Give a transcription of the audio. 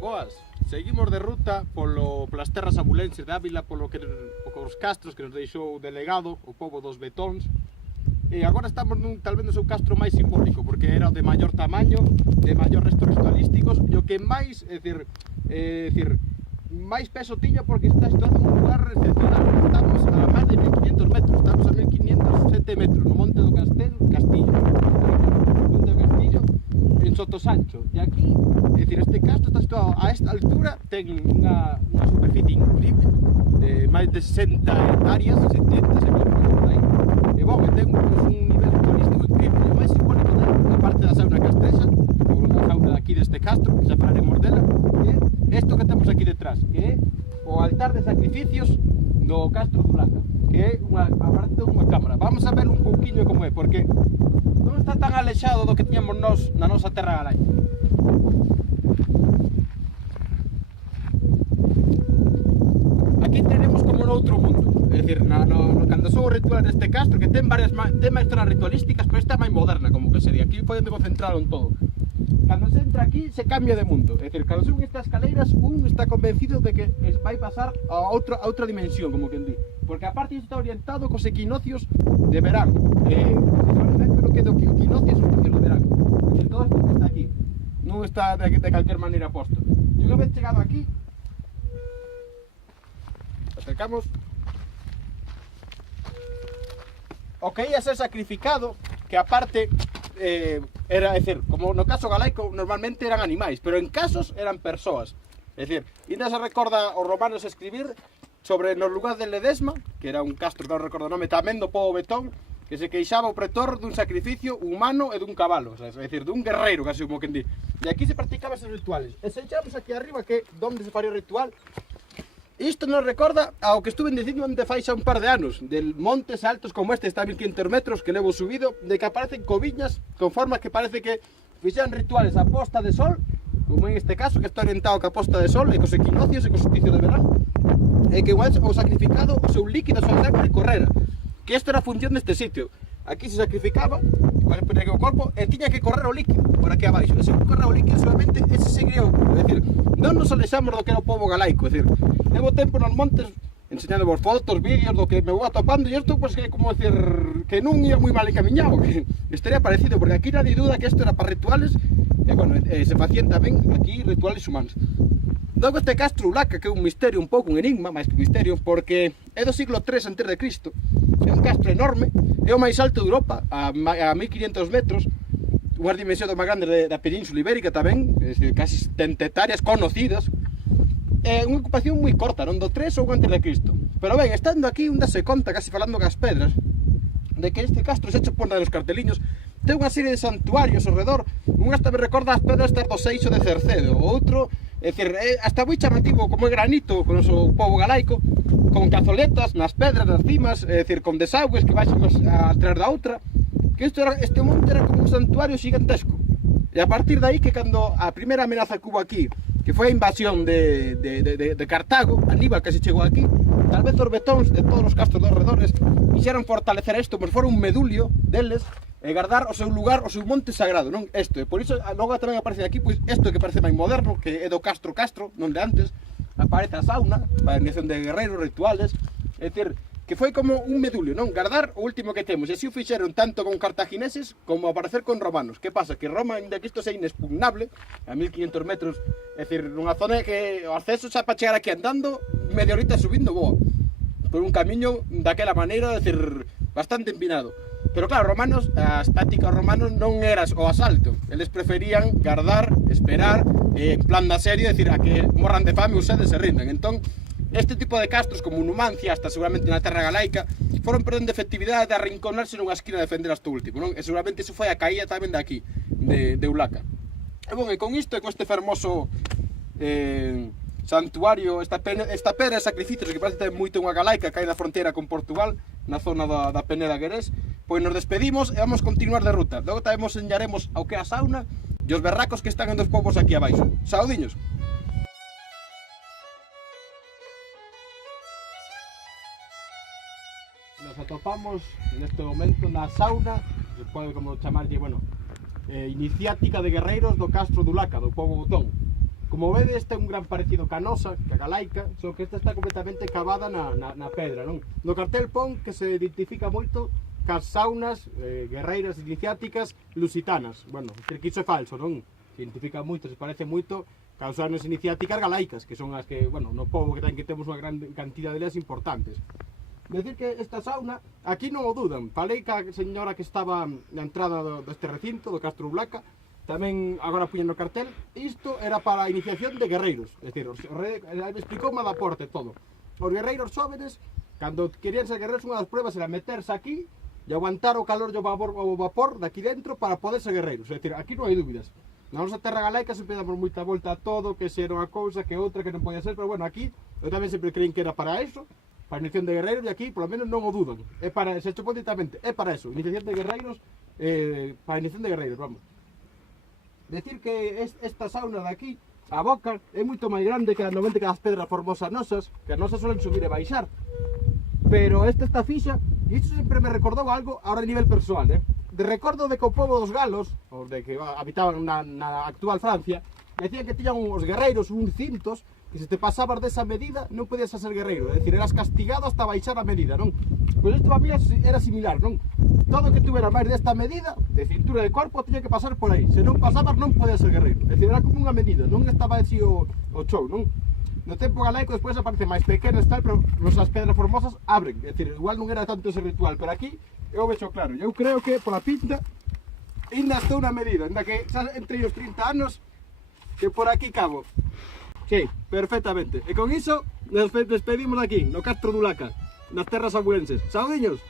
Boas, seguimos de ruta polas terras abulenses de Ávila, polos castros que nos deixou o delegado, o pobo dos betóns. E agora estamos tal vez no seu castro máis simbólico, porque era o de maior tamaño, de maior restos ritualísticos, e o que máis, máis peso tiña porque está situado nun lugar excepcional. Estamos a máis de 1500 metros, estamos a 1507 metros, no Monte do Castillo, Monte do Castillo, en Sotosancho. E aquí, este castro está situado a esta altura, ten unha superficie increíble, de máis de 60 hectáreas, 70, se me por aí. E bom, ten un nivel turístico increíble, o máis simbólico da parte da sauna castrexa, ou da sauna aquí deste castro, que xa falaremos dela, é isto que temos aquí detrás, que é o altar de sacrificios do Castro do Laca, que é aparte unha cámara. Vamos a ver un pouquiño como é, porque non está tan alexado do que tiñamos nós na nosa terra galaica. Aquí tenemos como noutro mundo, é dicir, cando son os rituales deste castro, que ten máis zonas ritualísticas, pero esta é máis moderna, como que sería, aquí foi onde concentraron todo. Cando se entra aquí, se cambia de mundo, é dicir, cando suben estas escaleiras, un está convencido de que vai pasar a outra dimensión, como quen di, porque aparte isto está orientado cos equinocios de verán, creo que do equinocios son os de verán, é dicir, todo isto que está aquí, non está de calquer maneira posto. E unha vez chegado aquí, acercamos o que ia ser sacrificado, que aparte era, é dicir, como no caso galaico normalmente eran animais, pero en casos eran persoas. É dicir, ainda se recorda os romanos escribir sobre nos lugares de Ledesma, que era un castro, non recordo o nome, tamén do pobo betón, que se queixaba o pretor dun sacrificio humano e dun cabalo, é dicir, dun guerreiro, casi como quen di. E aquí se practicaban esos rituales. E se echamos aquí arriba, que onde se faría o ritual, isto nos recorda ao que estuve dicindo onde fai xa un par de anos, del montes altos como este, está a 1500 metros, que levo subido, de que aparecen coviñas con formas que parece que fixeran rituales a posta de sol, como en este caso, que está orientado ca posta de sol, e cos equinocios e cos solsticios de verán, e que igual o sacrificado, o seu líquido, a súa sangre correra, que isto era a función deste sitio. Aquí se sacrificaba para que o corpo tiña que correr o líquido por aquí abaixo, e se non corre o líquido solamente ese seguiría o corpo. É dicir, non nos alexamos do que era o pobo galaico, é dicir, levo tempo nos montes enseñando vos fotos, vídeos do que me vou atopando, e isto pues, que é como decir que non ia moi mal encamiñado, que estaría parecido, porque aquí nadie duda que isto era para rituales, e bueno, se facían tamén aquí rituales humanos. Logo este Castro Ulaca, que é un misterio, un pouco un enigma, máis que un misterio, porque é do siglo III a.C., é un castro enorme, é o máis alto de Europa, a 1500 metros, unhas dimensións máis grandes da Península Ibérica tamén, casi 70 hectáreas conocidas. É unha ocupación moi corta, non do 3 ou antes de Cristo. Pero ben, estando aquí, un se conta, casi falando gas pedras, de que este castro, se hecho por nos carteliños, ten unha serie de santuarios ao redor. Unha hasta me recorda as pedras do Seixo de Cercedo, o outro, é dicir, hasta moi chamativo, como é granito, con o seu pobo galaico, con cazoletas nas pedras, nas cimas, é dicir, con desagües que baixan a traer da outra, que este monte era como un santuario gigantesco. E a partir de aí que cando a primeira amenaza que hubo aquí, que foi a invasión de Cartago, Aníbal que se chegou aquí, tal vez os betóns de todos os castros dos redores quixeron fortalecer isto, pois fora un medulio deles, e guardar o seu lugar, o seu monte sagrado, non? Isto, e por iso logo tamén aparece aquí, pois isto que parece máis moderno, que é do Castro, non de antes, aparece a sauna, para a iniciación de guerreiros, rituales, é dicir, que foi como un medulio, non? Guardar o último que temos, e así o fixeron tanto con cartagineses como aparecer con romanos. Que pasa? Que Roma, ainda que isto sea inexpugnable, a 1500 metros, é dicir, nunha zona que o acceso xa para chegar aquí andando, media horita subindo boa, por un camiño daquela maneira, é dicir, bastante empinado. Pero claro, romanos, as tácticas romanos non eras o asalto, eles preferían guardar, esperar, en plan da serie, decir, a que morran de fame ou sede se rindan. Entón, este tipo de castros, como Numancia, hasta seguramente na terra galaica, foron perdendo efectividade de arrinconarse nunha esquina a defender hasta o último, non? E seguramente iso foi a caída tamén de aquí, de Ulaca. E bon, e con isto e con este fermoso santuario, esta pedra de sacrificios, que parece ter moito unha galaica, cae na fronteira con Portugal, na zona da Peneda Guerés, pois nos despedimos e vamos continuar de ruta. Logo tamén nos enllaremos ao que é a sauna e os berracos que están en dos povos aquí abaixo. Saudiños! Nos atopamos neste momento na sauna, que pode como chamarlle, bueno, iniciática de guerreiros do Castro do Ulaca, do pobo botón. Como vedes, este é un gran parecido ca nosa, que a galaica, só que esta está completamente cavada na pedra, non? No cartel pon que se identifica moito cas saunas guerreiras iniciáticas lusitanas. Bueno, que iso é falso, non? Se identifica moito, se parece moito cas saunas iniciáticas galaicas, que son as que, bueno, no pobo que temos unha gran cantidad delas importantes. Decir que esta sauna, aquí non o dudan, falei ca señora que estaba na entrada deste recinto, do Castro Blaca, tamén agora puñen no cartel, isto era para a iniciación de guerreiros, é dicir, me explicou má da porte todo. Os guerreiros jóvenes, cando querían ser guerreiros, unha das pruebas era meterse aquí e aguantar o calor e o vapor daqui dentro para poder ser guerreiros, é dicir, aquí non hai dúbidas. Na nosa terra galaica sempre damos moita volta a todo, que se era unha cousa, que outra, que non podía ser, pero bueno, aquí eu tamén sempre creín que era para eso, para a iniciación de guerreiros, e aquí, polo menos, non o dudan. É para, se chupou directamente, é para eso, iniciación de guerreiros, para a iniciación de guerreiros, vamos. Decir que esta sauna de aquí, a boca, é moito máis grande que normalmente que as pedras formosas nosas, que as nosas suelen subir e baixar. Pero esta está fixa, e isto sempre me recordou algo, ahora a nivel persoal, de recordo de que o povo dos galos, os de que habitaban na actual Francia, decían que tiñan os guerreiros uns cintos, que se te pasabas desa medida non podías ser guerreiro, é dicir, eras castigado hasta baixar a medida, non? Pois isto para mí era similar, non? Todo que tuvera máis desta medida, de cintura de corpo, tiña que pasar por aí. Se non pasabas non podías ser guerreiro, é dicir, era como unha medida, non estaba así o show, non? No tempo galaico despois aparece máis pequenas tal, pero as pedras formosas abren, é dicir, igual non era tanto ese ritual, pero aquí eu vexo claro, eu creo que pola pinta ainda estou na medida, ainda que xa entre os 30 anos que por aquí cabo. Sí, perfectamente. E con iso nos despedimos de aquí, no Castro Dulaca, nas terras abulenses. Saudiños!